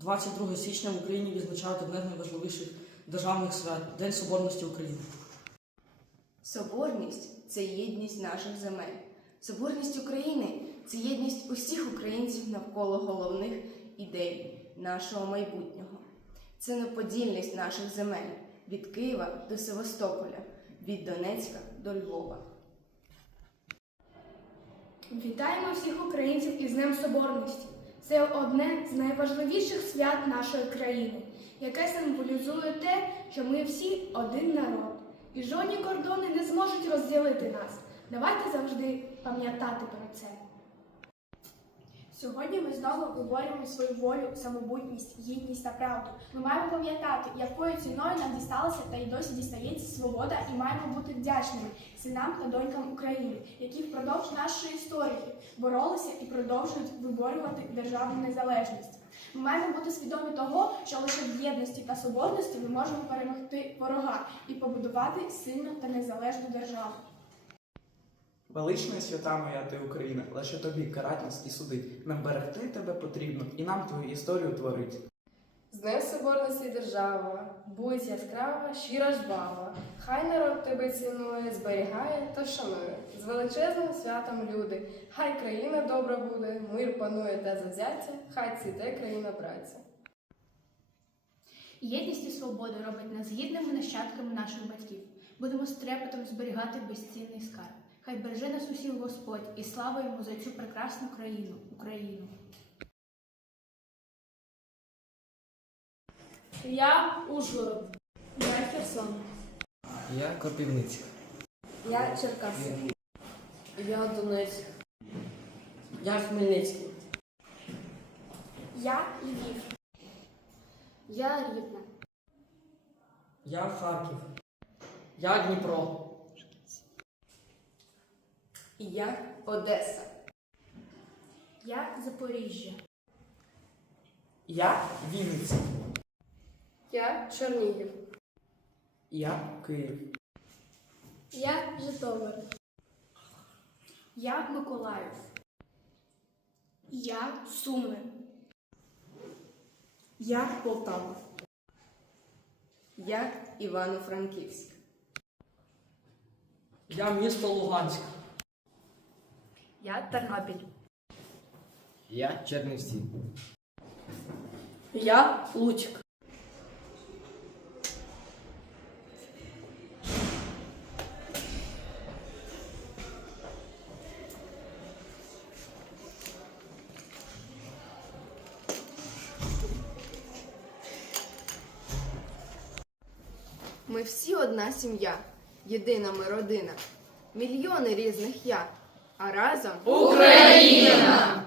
22 січня в Україні відзначають одне з найважливіших державних свят День Соборності України. Соборність це єдність наших земель. Соборність України це єдність усіх українців навколо головних ідей нашого майбутнього. Це неподільність наших земель від Києва до Севастополя, від Донецька до Львова. Вітаємо всіх українців із Днем Соборності. Це одне з найважливіших свят нашої країни, яке символізує те, що ми всі один народ. І жодні кордони не зможуть розділити нас. Давайте завжди пам'ятати про це. Сьогодні ми знову виборюємо свою волю, самобутність, гідність та правду. Ми маємо пам'ятати, якою ціною нам дісталася та й досі дістається свобода, і маємо бути вдячними синам та донькам України, які впродовж нашої історії боролися і продовжують виборювати державну незалежність. Ми маємо бути свідомі того, що лише в єдності та соборності ми можемо перемогти ворога і побудувати сильну та незалежну державу. Велична і свята моя ти Україна, лише тобі карать нас і судить. Нам берегти тебе потрібно, і нам твою історію творить. З Днем Соборності держава, будь яскрава, щира жвава. Хай народ тебе цінує, зберігає та шанує. З величезним святом люди, хай країна добра буде, мир панує та завзяття, хай цвіте країна праця. Єдність і свобода робить нас гідними нащадками наших батьків. Будемо з трепетом зберігати безцінний скарб. Хай береже нас усіх Господь і слава йому за цю прекрасну країну, Україну. Я Ужгород. Я Херсон. Я Кропівниця. Я Черкаси. Я Донецьк. Я Хмельницький. Я Львів. Я Рівна. Я Харків. Я Дніпро. І я Одеса. Я Запоріжжя. Я Вінниця. Я Чернігів. Я Київ. Я Житомир. Я Миколаїв. Я Суми. Я Полтава. Я Івано-Франківськ. Я місто Луганськ. Я Тернопіль. Я Чернівці. Я Луцьк. Ми всі одна сім'я, єдина ми родина, мільйони різних я, а разом Україна!